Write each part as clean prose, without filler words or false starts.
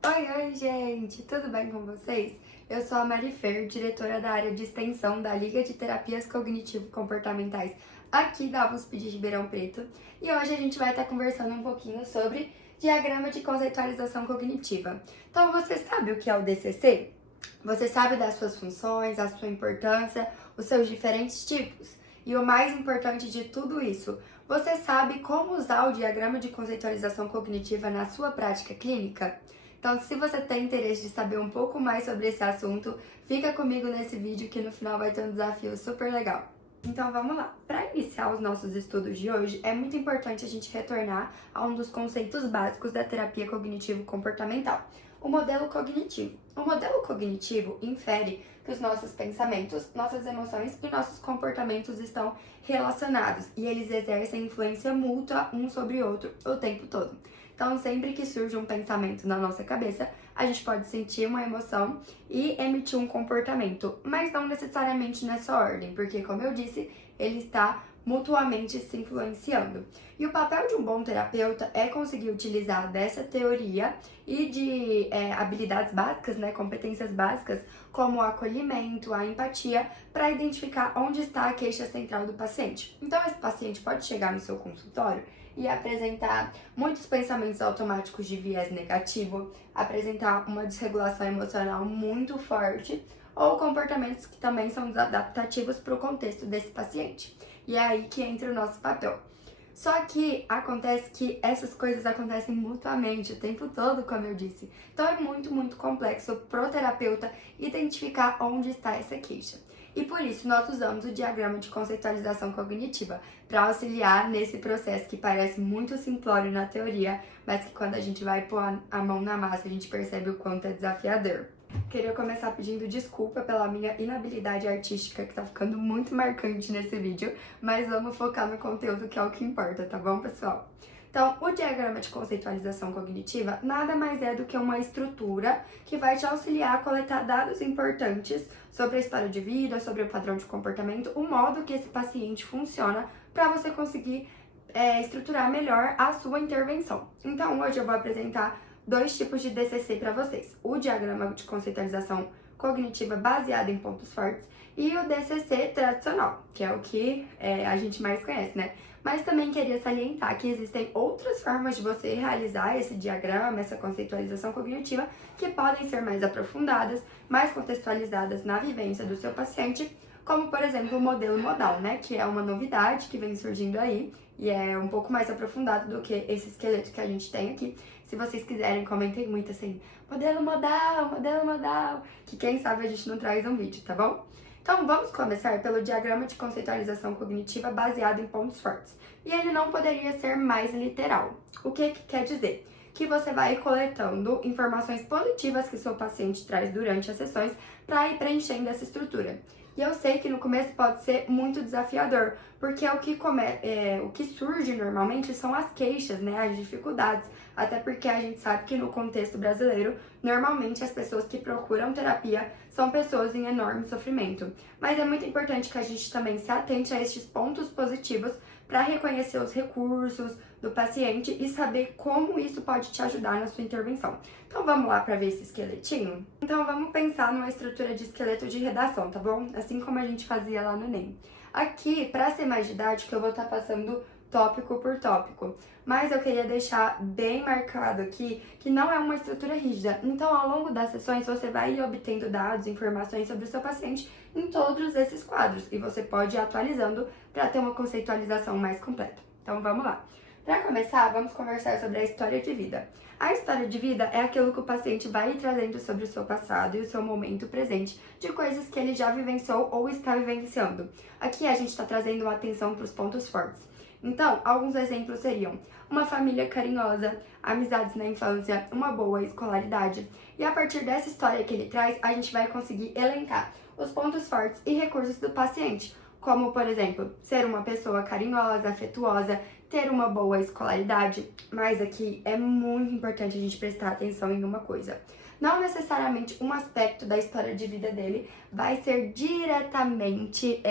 Oi, gente! Tudo bem com vocês? Eu sou a Marifer, diretora da área de extensão da Liga de Terapias Cognitivo-Comportamentais aqui da USP de Ribeirão Preto. E hoje a gente vai estar conversando um pouquinho sobre diagrama de conceitualização cognitiva. Então, você sabe o que é o DCC? Você sabe das suas funções, a sua importância, os seus diferentes tipos? E o mais importante de tudo isso, você sabe como usar o diagrama de conceitualização cognitiva na sua prática clínica? Então, se você tem interesse de saber um pouco mais sobre esse assunto, fica comigo nesse vídeo que no final vai ter um desafio super legal. Então vamos lá. Para iniciar os nossos estudos de hoje, é muito importante a gente retornar a um dos conceitos básicos da terapia cognitivo-comportamental, o modelo cognitivo. O modelo cognitivo infere que os nossos pensamentos, nossas emoções e nossos comportamentos estão relacionados e eles exercem influência mútua um sobre o outro o tempo todo. Então, sempre que surge um pensamento na nossa cabeça, a gente pode sentir uma emoção e emitir um comportamento, mas não necessariamente nessa ordem, porque, como eu disse, ele está mutuamente se influenciando. E o papel de um bom terapeuta é conseguir utilizar dessa teoria e de habilidades básicas, né, competências básicas, como o acolhimento, a empatia, para identificar onde está a queixa central do paciente. Então, esse paciente pode chegar no seu consultório e apresentar muitos pensamentos automáticos de viés negativo, apresentar uma desregulação emocional muito forte ou comportamentos que também são desadaptativos para o contexto desse paciente. E é aí que entra o nosso papel. Só que acontece que essas coisas acontecem mutuamente o tempo todo, como eu disse. Então é muito complexo pro terapeuta identificar onde está essa queixa. E por isso nós usamos o diagrama de conceitualização cognitiva para auxiliar nesse processo que parece muito simplório na teoria, mas que quando a gente vai pôr a mão na massa a gente percebe o quanto é desafiador. Queria começar pedindo desculpa pela minha inabilidade artística que tá ficando muito marcante nesse vídeo, mas vamos focar no conteúdo que é o que importa, tá bom, pessoal? Então, o diagrama de conceitualização cognitiva nada mais é do que uma estrutura que vai te auxiliar a coletar dados importantes sobre a história de vida, sobre o padrão de comportamento, o modo que esse paciente funciona para você conseguir estruturar melhor a sua intervenção. Então, hoje eu vou apresentar dois tipos de DCC para vocês: o diagrama de conceitualização cognitiva baseado em pontos fortes e o DCC tradicional, que é o que a gente mais conhece, né? Mas também queria salientar que existem outras formas de você realizar esse diagrama, essa conceitualização cognitiva, que podem ser mais aprofundadas, mais contextualizadas na vivência do seu paciente, como, por exemplo, o modelo modal, né? Que é uma novidade que vem surgindo aí e é um pouco mais aprofundado do que esse esqueleto que a gente tem aqui. Se vocês quiserem, comentem muito assim, modelo modal, que quem sabe a gente não traz um vídeo, tá bom? Então, vamos começar pelo diagrama de conceitualização cognitiva baseado em pontos fortes. E ele não poderia ser mais literal. O que quer dizer? Que você vai coletando informações positivas que o seu paciente traz durante as sessões para ir preenchendo essa estrutura. E eu sei que no começo pode ser muito desafiador, porque o que surge normalmente são as queixas, né, as dificuldades, até porque a gente sabe que no contexto brasileiro, normalmente as pessoas que procuram terapia são pessoas em enorme sofrimento. Mas é muito importante que a gente também se atente a estes pontos positivos para reconhecer os recursos do paciente e saber como isso pode te ajudar na sua intervenção. Então vamos lá para ver esse esqueletinho? Então vamos pensar numa estrutura de esqueleto de redação, tá bom? Assim como a gente fazia lá no Enem. Aqui, para ser mais didático, eu vou estar passando tópico por tópico, mas eu queria deixar bem marcado aqui que não é uma estrutura rígida. Então, ao longo das sessões, você vai ir obtendo dados, informações sobre o seu paciente em todos esses quadros e você pode ir atualizando para ter uma conceitualização mais completa. Então, vamos lá. Para começar, vamos conversar sobre a história de vida. A história de vida é aquilo que o paciente vai trazendo sobre o seu passado e o seu momento presente, de coisas que ele já vivenciou ou está vivenciando. Aqui a gente está trazendo uma atenção para os pontos fortes. Então, alguns exemplos seriam uma família carinhosa, amizades na infância, uma boa escolaridade. E a partir dessa história que ele traz, a gente vai conseguir elencar os pontos fortes e recursos do paciente, como, por exemplo, ser uma pessoa carinhosa, afetuosa, ter uma boa escolaridade. Mas aqui é muito importante a gente prestar atenção em uma coisa. Não necessariamente um aspecto da história de vida dele vai ser diretamente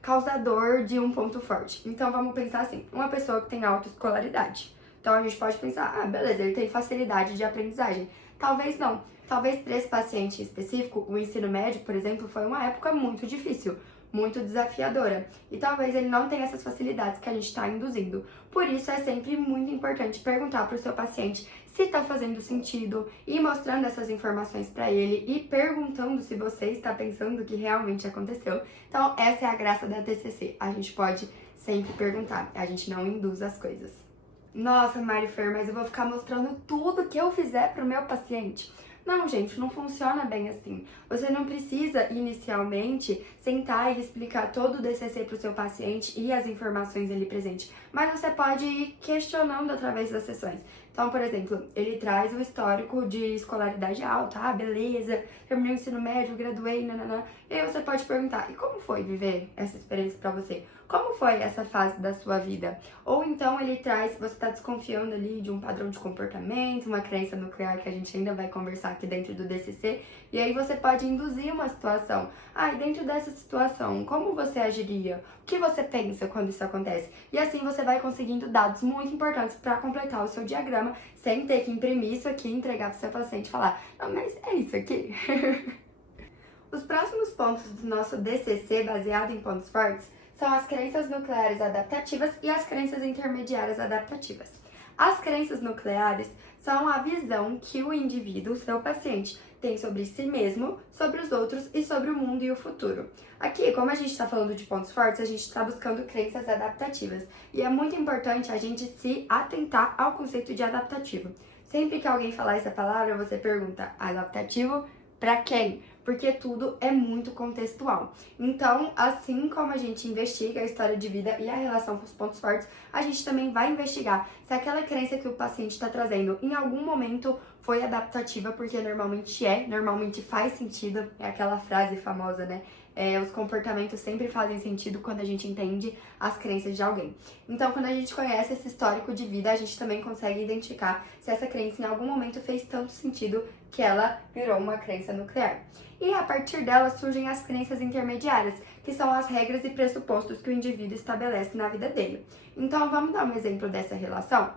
causador de um ponto forte. Então vamos pensar assim, uma pessoa que tem alta escolaridade. Então a gente pode pensar, beleza, ele tem facilidade de aprendizagem. Talvez não. Talvez para esse paciente em específico, o ensino médio, por exemplo, foi uma época muito difícil, muito desafiadora. E talvez ele não tenha essas facilidades que a gente está induzindo. Por isso é sempre muito importante perguntar para o seu paciente se está fazendo sentido e mostrando essas informações para ele e perguntando se você está pensando que realmente aconteceu. Então, essa é a graça da TCC. A gente pode sempre perguntar, a gente não induz as coisas. Nossa, Marifer, mas eu vou ficar mostrando tudo que eu fizer pro meu paciente. Não, gente, não funciona bem assim. Você não precisa inicialmente sentar e explicar todo o DCC pro seu paciente e as informações ali presentes, mas você pode ir questionando através das sessões. Então, por exemplo, ele traz o histórico de escolaridade alta, beleza, terminei o ensino médio, graduei, nananã. E aí você pode perguntar, e como foi viver essa experiência pra você? Como foi essa fase da sua vida? Ou então ele traz, você tá desconfiando ali de um padrão de comportamento, uma crença nuclear que a gente ainda vai conversar aqui dentro do DCC, e aí você pode induzir uma situação. E dentro dessa situação, como você agiria? O que você pensa quando isso acontece? E assim você vai conseguindo dados muito importantes para completar o seu diagrama, sem ter que imprimir isso aqui, entregar para o seu paciente e falar, não, mas é isso aqui. Os próximos pontos do nosso DCC, baseado em pontos fortes, são as crenças nucleares adaptativas e as crenças intermediárias adaptativas. As crenças nucleares são a visão que o indivíduo, seu paciente, tem sobre si mesmo, sobre os outros e sobre o mundo e o futuro. Aqui, como a gente está falando de pontos fortes, a gente está buscando crenças adaptativas. E é muito importante a gente se atentar ao conceito de adaptativo. Sempre que alguém falar essa palavra, você pergunta, adaptativo para quem? Porque tudo é muito contextual. Então, assim como a gente investiga a história de vida e a relação com os pontos fortes, a gente também vai investigar se aquela crença que o paciente está trazendo em algum momento foi adaptativa, porque normalmente faz sentido, é aquela frase famosa, né? Os comportamentos sempre fazem sentido quando a gente entende as crenças de alguém. Então, quando a gente conhece esse histórico de vida, a gente também consegue identificar se essa crença em algum momento fez tanto sentido que ela virou uma crença nuclear. E a partir dela surgem as crenças intermediárias, que são as regras e pressupostos que o indivíduo estabelece na vida dele. Então, vamos dar um exemplo dessa relação?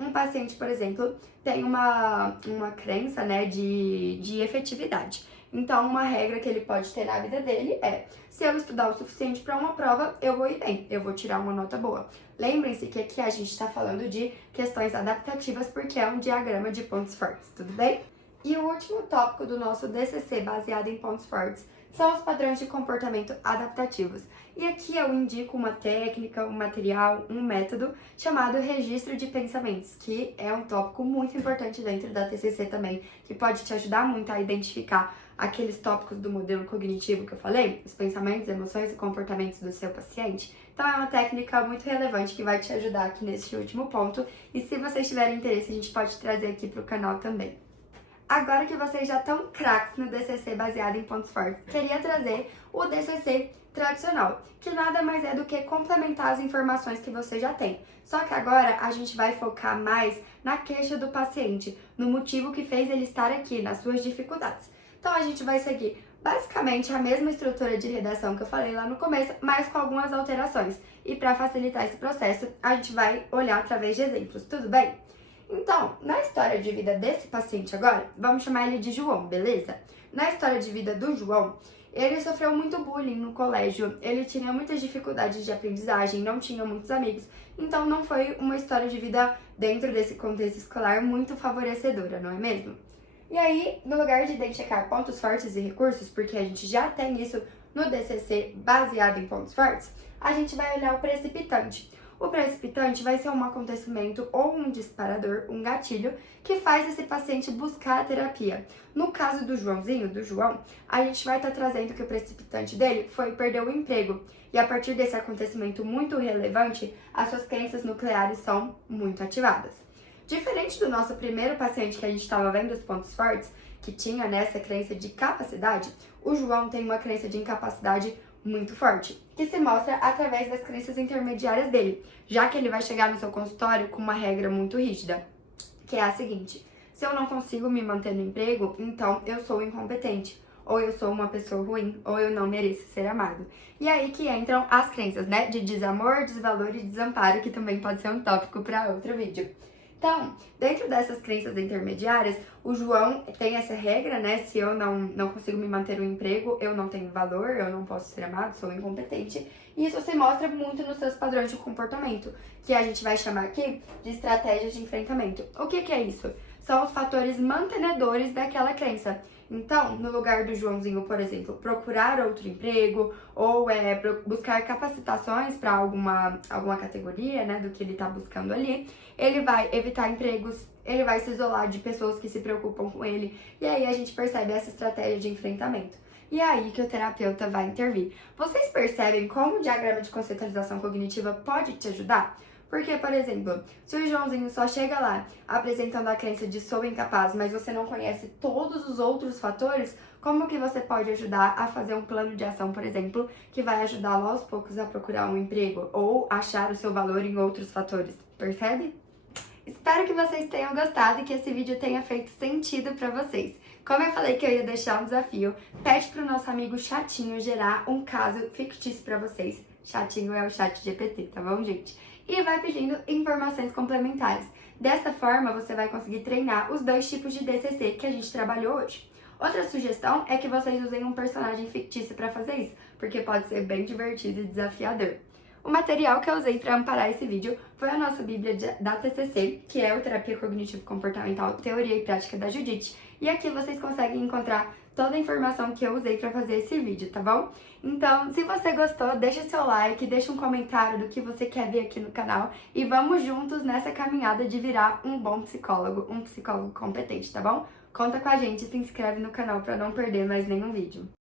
Um paciente, por exemplo, tem uma crença, né, de efetividade. Então, uma regra que ele pode ter na vida dele é: se eu estudar o suficiente para uma prova, eu vou ir bem, eu vou tirar uma nota boa. Lembrem-se que aqui a gente está falando de questões adaptativas porque é um diagrama de pontos fortes, tudo bem? E o último tópico do nosso DCC baseado em pontos fortes são os padrões de comportamento adaptativos. E aqui eu indico uma técnica, um material, um método chamado registro de pensamentos, que é um tópico muito importante dentro da TCC também, que pode te ajudar muito a identificar aqueles tópicos do modelo cognitivo que eu falei, os pensamentos, emoções e comportamentos do seu paciente. Então é uma técnica muito relevante que vai te ajudar aqui nesse último ponto. E se vocês tiverem interesse, a gente pode trazer aqui para o canal também. Agora que vocês já estão craques no DCC baseado em pontos fortes, queria trazer o DCC tradicional, que nada mais é do que complementar as informações que você já tem. Só que agora a gente vai focar mais na queixa do paciente, no motivo que fez ele estar aqui, nas suas dificuldades. Então a gente vai seguir basicamente a mesma estrutura de redação que eu falei lá no começo, mas com algumas alterações. E para facilitar esse processo, a gente vai olhar através de exemplos, tudo bem? Então, na história de vida desse paciente agora, vamos chamar ele de João, beleza? Na história de vida do João, ele sofreu muito bullying no colégio, ele tinha muitas dificuldades de aprendizagem, não tinha muitos amigos, então não foi uma história de vida dentro desse contexto escolar muito favorecedora, não é mesmo? E aí, no lugar de identificar pontos fortes e recursos, porque a gente já tem isso no DCC baseado em pontos fortes, a gente vai olhar o precipitante. O precipitante vai ser um acontecimento ou um disparador, um gatilho, que faz esse paciente buscar a terapia. No caso do João, a gente vai estar trazendo que o precipitante dele foi perder o emprego. E a partir desse acontecimento muito relevante, as suas crenças nucleares são muito ativadas. Diferente do nosso primeiro paciente que a gente estava vendo os pontos fortes, que tinha nessa crença de capacidade, o João tem uma crença de incapacidade muito forte, que se mostra através das crenças intermediárias dele, já que ele vai chegar no seu consultório com uma regra muito rígida, que é a seguinte: se eu não consigo me manter no emprego, então eu sou incompetente, ou eu sou uma pessoa ruim, ou eu não mereço ser amado. E aí que entram as crenças, né, de desamor, desvalor e desamparo, que também pode ser um tópico para outro vídeo. Então, dentro dessas crenças intermediárias, o João tem essa regra, né? Se eu não consigo me manter um emprego, eu não tenho valor, eu não posso ser amado, sou incompetente. E isso se mostra muito nos seus padrões de comportamento, que a gente vai chamar aqui de estratégias de enfrentamento. O que é isso? São os fatores mantenedores daquela crença. Então, no lugar do Joãozinho, por exemplo, procurar outro emprego ou buscar capacitações para alguma categoria, né, do que ele está buscando ali, ele vai evitar empregos, ele vai se isolar de pessoas que se preocupam com ele, e aí a gente percebe essa estratégia de enfrentamento. E é aí que o terapeuta vai intervir. Vocês percebem como o diagrama de conceitualização cognitiva pode te ajudar? Porque, por exemplo, se o Joãozinho só chega lá apresentando a crença de sou incapaz, mas você não conhece todos os outros fatores, como que você pode ajudar a fazer um plano de ação, por exemplo, que vai ajudá-lo aos poucos a procurar um emprego ou achar o seu valor em outros fatores? Percebe? Espero que vocês tenham gostado e que esse vídeo tenha feito sentido pra vocês. Como eu falei que eu ia deixar um desafio, pede pro nosso amigo Chatinho gerar um caso fictício pra vocês. Chatinho é o chat GPT, tá bom, gente? E vai pedindo informações complementares. Dessa forma, você vai conseguir treinar os 2 tipos de DCC que a gente trabalhou hoje. Outra sugestão é que vocês usem um personagem fictício para fazer isso, porque pode ser bem divertido e desafiador. O material que eu usei para amparar esse vídeo foi a nossa Bíblia da TCC, que é o Terapia Cognitivo-Comportamental, Teoria e Prática da Judite. E aqui vocês conseguem encontrar toda a informação que eu usei para fazer esse vídeo, tá bom? Então, se você gostou, deixa seu like, deixa um comentário do que você quer ver aqui no canal e vamos juntos nessa caminhada de virar um bom psicólogo, um psicólogo competente, tá bom? Conta com a gente e se inscreve no canal para não perder mais nenhum vídeo.